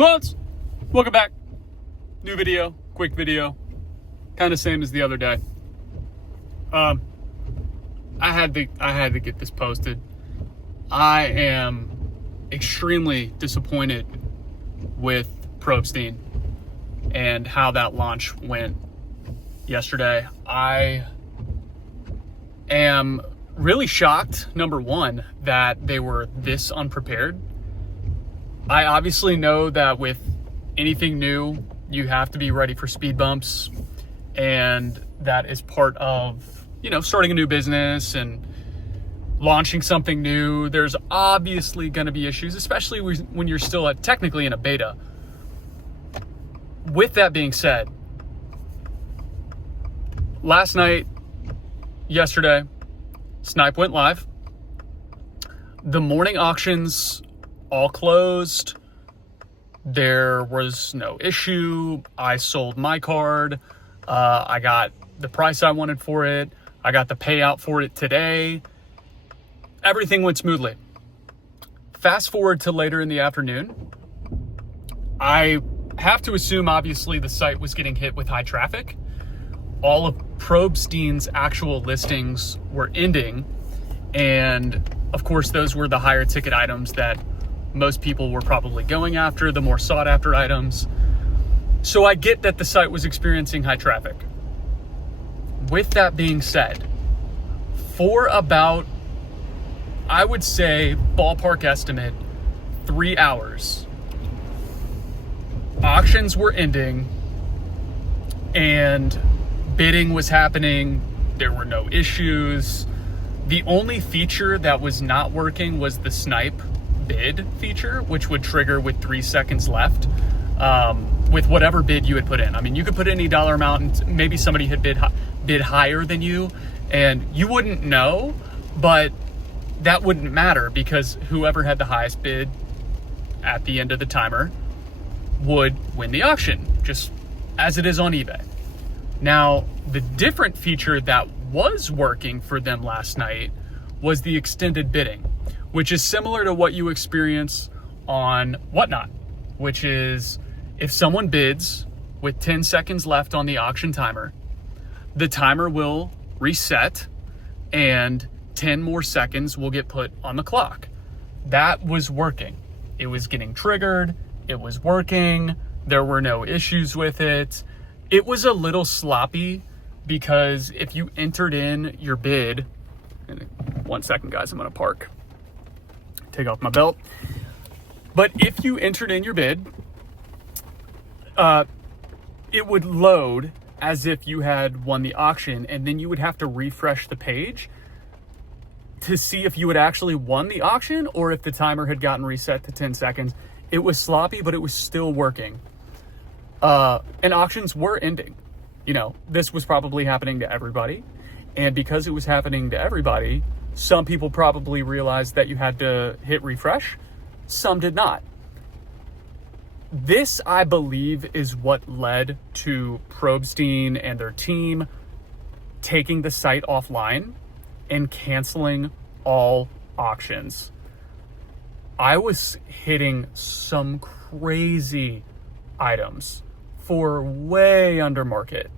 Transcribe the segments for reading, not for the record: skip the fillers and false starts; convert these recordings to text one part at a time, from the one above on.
Quotes! Welcome back. New video, quick video. Kind of same as the other day. I had to get this posted. I am extremely disappointed with Probstein and how that launch went yesterday. I am really shocked, number one, that they were this unprepared. I obviously know that with anything new, you have to be ready for speed bumps, and that is part of, starting a new business and launching something new. There's obviously going to be issues, especially when you're still technically in a beta. With that being said, last night, yesterday, Snype went live. The morning auctions all closed. There was no issue. I sold my card. I got the price I wanted for it. I got the payout for it today. Everything went smoothly. Fast forward to later in the afternoon. I have to assume, obviously, the site was getting hit with high traffic. All of Probstein's actual listings were ending. And of course, those were the higher ticket items that most people were probably going after, the more sought after items. So I get that the site was experiencing high traffic. With that being said, for about, I would say, ballpark estimate, 3 hours, auctions were ending and bidding was happening. There were no issues. The only feature that was not working was the Snype bid feature, which would trigger with 3 seconds left with whatever bid you had put in. I mean, you could put any dollar amount, and maybe somebody had bid higher than you, and you wouldn't know, but that wouldn't matter because whoever had the highest bid at the end of the timer would win the auction, just as it is on eBay. Now, the different feature that was working for them last night was the extended bidding, which is similar to what you experience on Whatnot, which is if someone bids with 10 seconds left on the auction timer, the timer will reset and 10 more seconds will get put on the clock. That was working. It was getting triggered. It was working. There were no issues with it. It was a little sloppy because if you entered in your bid, 1 second, guys, I'm going to park. Take off my belt. But if you entered in your bid, it would load as if you had won the auction, and then you would have to refresh the page to see if you had actually won the auction or if the timer had gotten reset to 10 seconds. It was sloppy, but it was still working. And auctions were ending. This was probably happening to everybody. And because it was happening to everybody, some people probably realized that you had to hit refresh. Some did not. This, I believe, is what led to Probstein and their team taking the site offline and canceling all auctions. I was hitting some crazy items for way under market.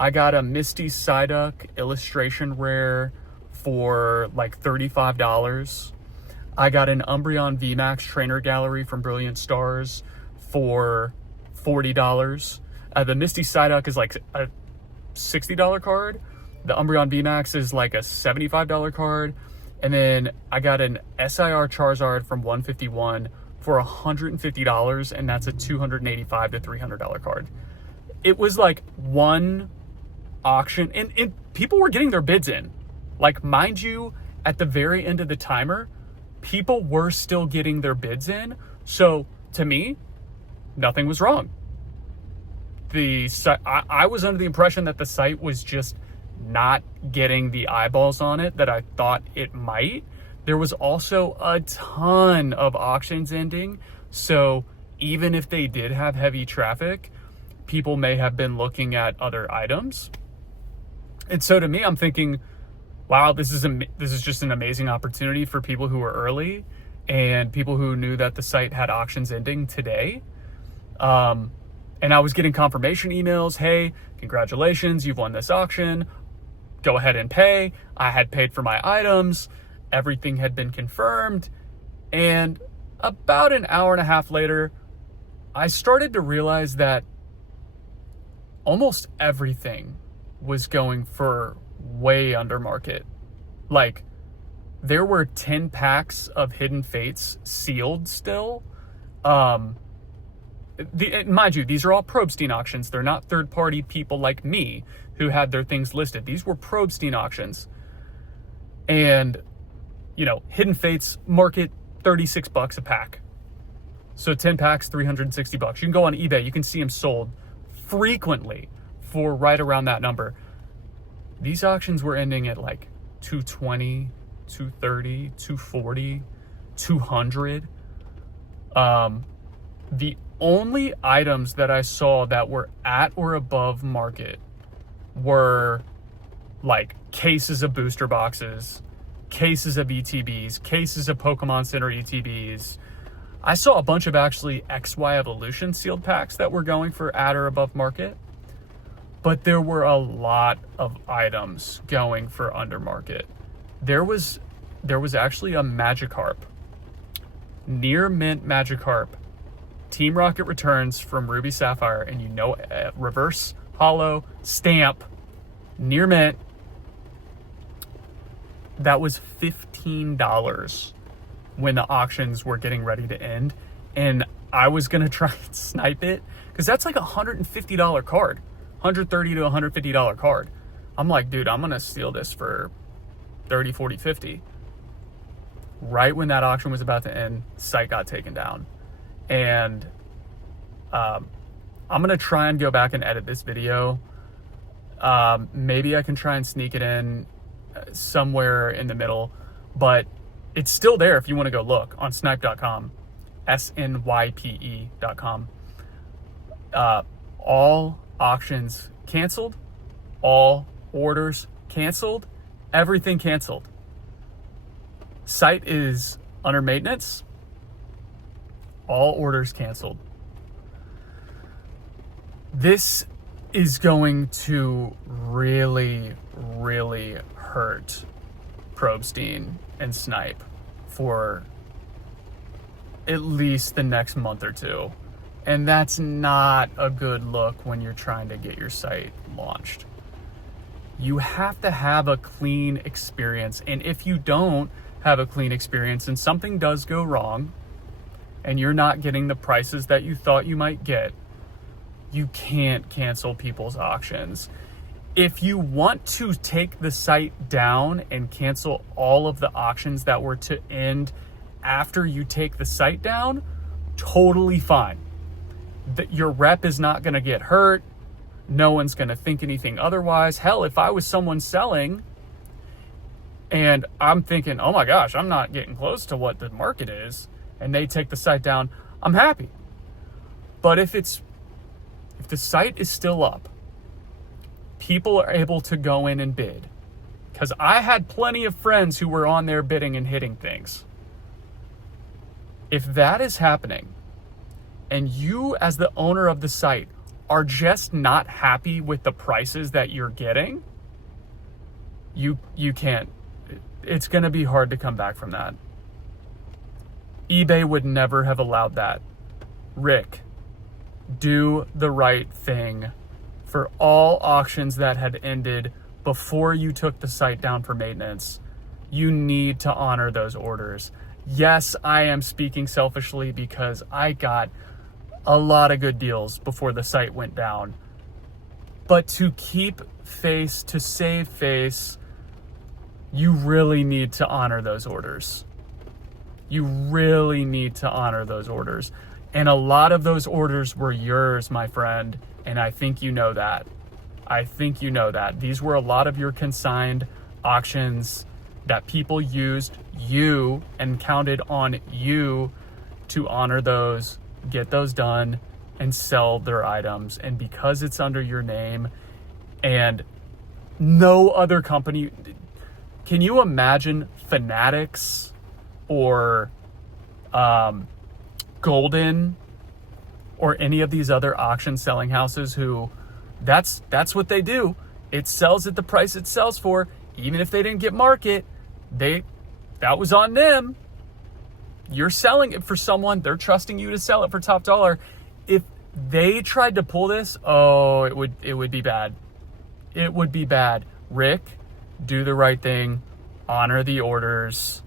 I got a Misty Psyduck illustration rare for like $35. I got an Umbreon VMAX trainer gallery from Brilliant Stars for $40. The Misty Psyduck is like a $60 card. The Umbreon VMAX is like a $75 card. And then I got an SIR Charizard from 151 for $150, and that's a $285 to $300 card. It was like one auction, and people were getting their bids in. Like, mind you, at the very end of the timer, people were still getting their bids in. So to me, nothing was wrong. I was under the impression that the site was just not getting the eyeballs on it that I thought it might. There was also a ton of auctions ending. So even if they did have heavy traffic, people may have been looking at other items. And so to me, I'm thinking, wow, this is just an amazing opportunity for people who are early and people who knew that the site had auctions ending today. And I was getting confirmation emails. Hey, congratulations, you've won this auction. Go ahead and pay. I had paid for my items. Everything had been confirmed. And about an hour and a half later, I started to realize that almost everything was going for way under market. Like, there were 10 packs of Hidden Fates sealed still. Mind you, these are all Probstein auctions. They're not third-party people like me who had their things listed. These were Probstein auctions. And, Hidden Fates market $36 a pack. So 10 packs, $360. You can go on eBay. You can see them sold frequently for right around that number. These auctions were ending at like $220, $230, $240, $200. The only items that I saw that were at or above market were like cases of booster boxes, cases of ETBs, cases of Pokemon Center ETBs. I saw a bunch of actually XY Evolution sealed packs that were going for at or above market, but there were a lot of items going for under market. There was actually a Magikarp, near mint Magikarp, Team Rocket returns from Ruby Sapphire, and reverse hollow stamp, near mint. That was $15 when the auctions were getting ready to end, and I was gonna try and snipe it because that's like $150 card, $130 to $150 card. I'm like, dude, I'm gonna steal this for 30, 40, 50. Right when that auction was about to end, site got taken down. And I'm going to try and go back and edit this video. Maybe I can try and sneak it in somewhere in the middle, but it's still there if you want to go look on snype.com, SNYPE.com. All auctions canceled, all orders canceled, everything canceled. Site is under maintenance. All orders canceled. This is going to really, really hurt Probstein and Snype for at least the next month or two. And that's not a good look when you're trying to get your site launched. You have to have a clean experience. And if you don't have a clean experience and something does go wrong, and you're not getting the prices that you thought you might get, you can't cancel people's auctions. If you want to take the site down and cancel all of the auctions that were to end after you take the site down, totally fine. Your rep is not going to get hurt. No one's going to think anything otherwise. Hell, if I was someone selling and I'm thinking, oh my gosh, I'm not getting close to what the market is, and they take the site down, I'm happy. But if the site is still up, people are able to go in and bid. Because I had plenty of friends who were on there bidding and hitting things. If that is happening, and you as the owner of the site are just not happy with the prices that you're getting, you can't. It's going to be hard to come back from that. eBay would never have allowed that. Rick, do the right thing for all auctions that had ended before you took the site down for maintenance. You need to honor those orders. Yes, I am speaking selfishly because I got a lot of good deals before the site went down. But to keep face, to save face, you really need to honor those orders. You really need to honor those orders. And a lot of those orders were yours, my friend. And I think you know that. I think you know that. These were a lot of your consigned auctions that people used you and counted on you to honor those, get those done, and sell their items. And because it's under your name and no other company, can you imagine Fanatics or Golden or any of these other auction selling houses who that's what they do. It sells at the price it sells for. Even if they didn't get market, that was on them. You're selling it for someone, they're trusting you to sell it for top dollar. If they tried to pull this, it would be bad. It would be bad. Rick, do the right thing, honor the orders,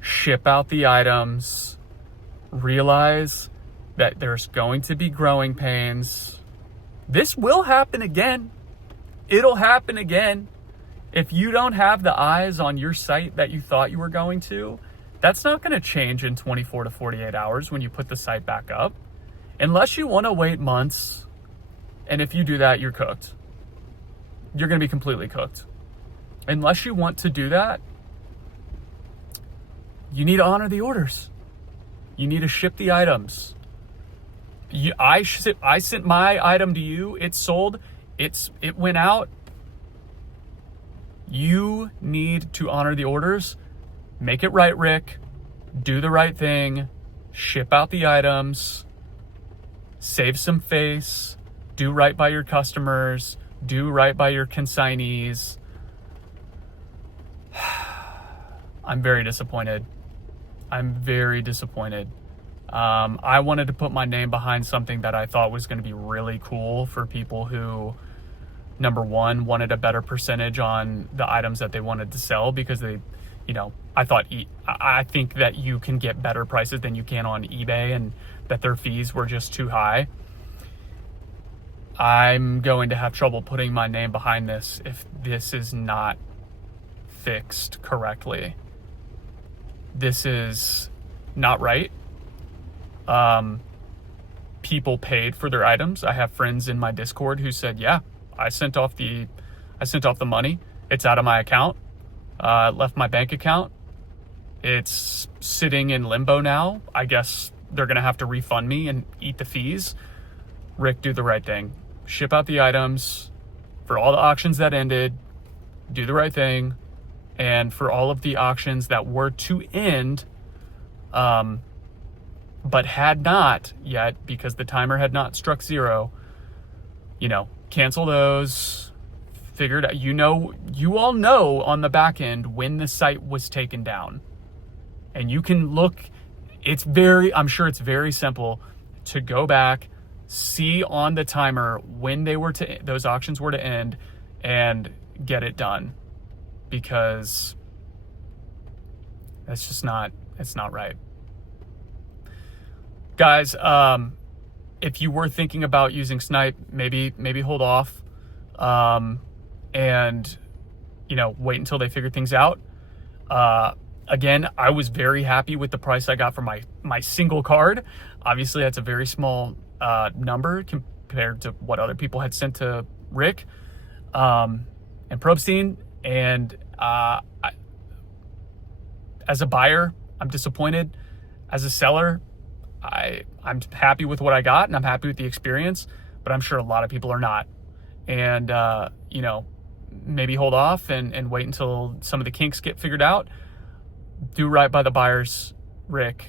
ship out the items, realize that there's going to be growing pains. This will happen again. It'll happen again. If you don't have the eyes on your site that you thought you were going to, that's not going to change in 24 to 48 hours when you put the site back up. Unless you want to wait months, and if you do that, you're cooked. You're going to be completely cooked. Unless you want to do that, you need to honor the orders. You need to ship the items. I sent my item to you. It sold. It went out. You need to honor the orders. Make it right, Rick. Do the right thing. Ship out the items. Save some face. Do right by your customers. Do right by your consignees. I'm very disappointed. I'm very disappointed. I wanted to put my name behind something that I thought was going to be really cool for people who, number one, wanted a better percentage on the items that they wanted to sell, because they, I think that you can get better prices than you can on eBay, and that their fees were just too high. I'm going to have trouble putting my name behind this if this is not fixed correctly. This is not right. People paid for their items. I have friends in my Discord who said, yeah, I sent off the money. It's out of my account. Left my bank account. It's sitting in limbo now. I guess they're going to have to refund me and eat the fees. Rick, do the right thing. Ship out the items. For all the auctions that ended, do the right thing. And for all of the auctions that were to end, but had not yet, because the timer had not struck zero, cancel those. Figured out, you all know on the back end when the site was taken down. And you can look, I'm sure it's very simple to go back, see on the timer when those auctions were to end, and get it done. Because it's not right. Guys, if you were thinking about using Snype, maybe hold off. And wait until they figure things out. Again, I was very happy with the price I got for my single card. Obviously, that's a very small number compared to what other people had sent to Rick and Probstein. And as a buyer, I'm disappointed. As a seller, I'm happy with what I got, and I'm happy with the experience, but I'm sure a lot of people are not. And maybe hold off and wait until some of the kinks get figured out. Do right by the buyers, Rick.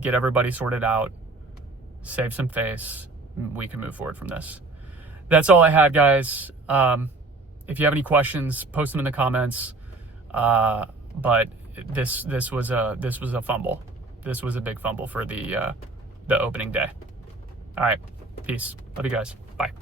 Get everybody sorted out. Save some face. We can move forward from this. That's all I had, guys. If you have any questions, post them in the comments. But this was a fumble. This was a big fumble for the opening day. All right. Peace. Love you guys. Bye.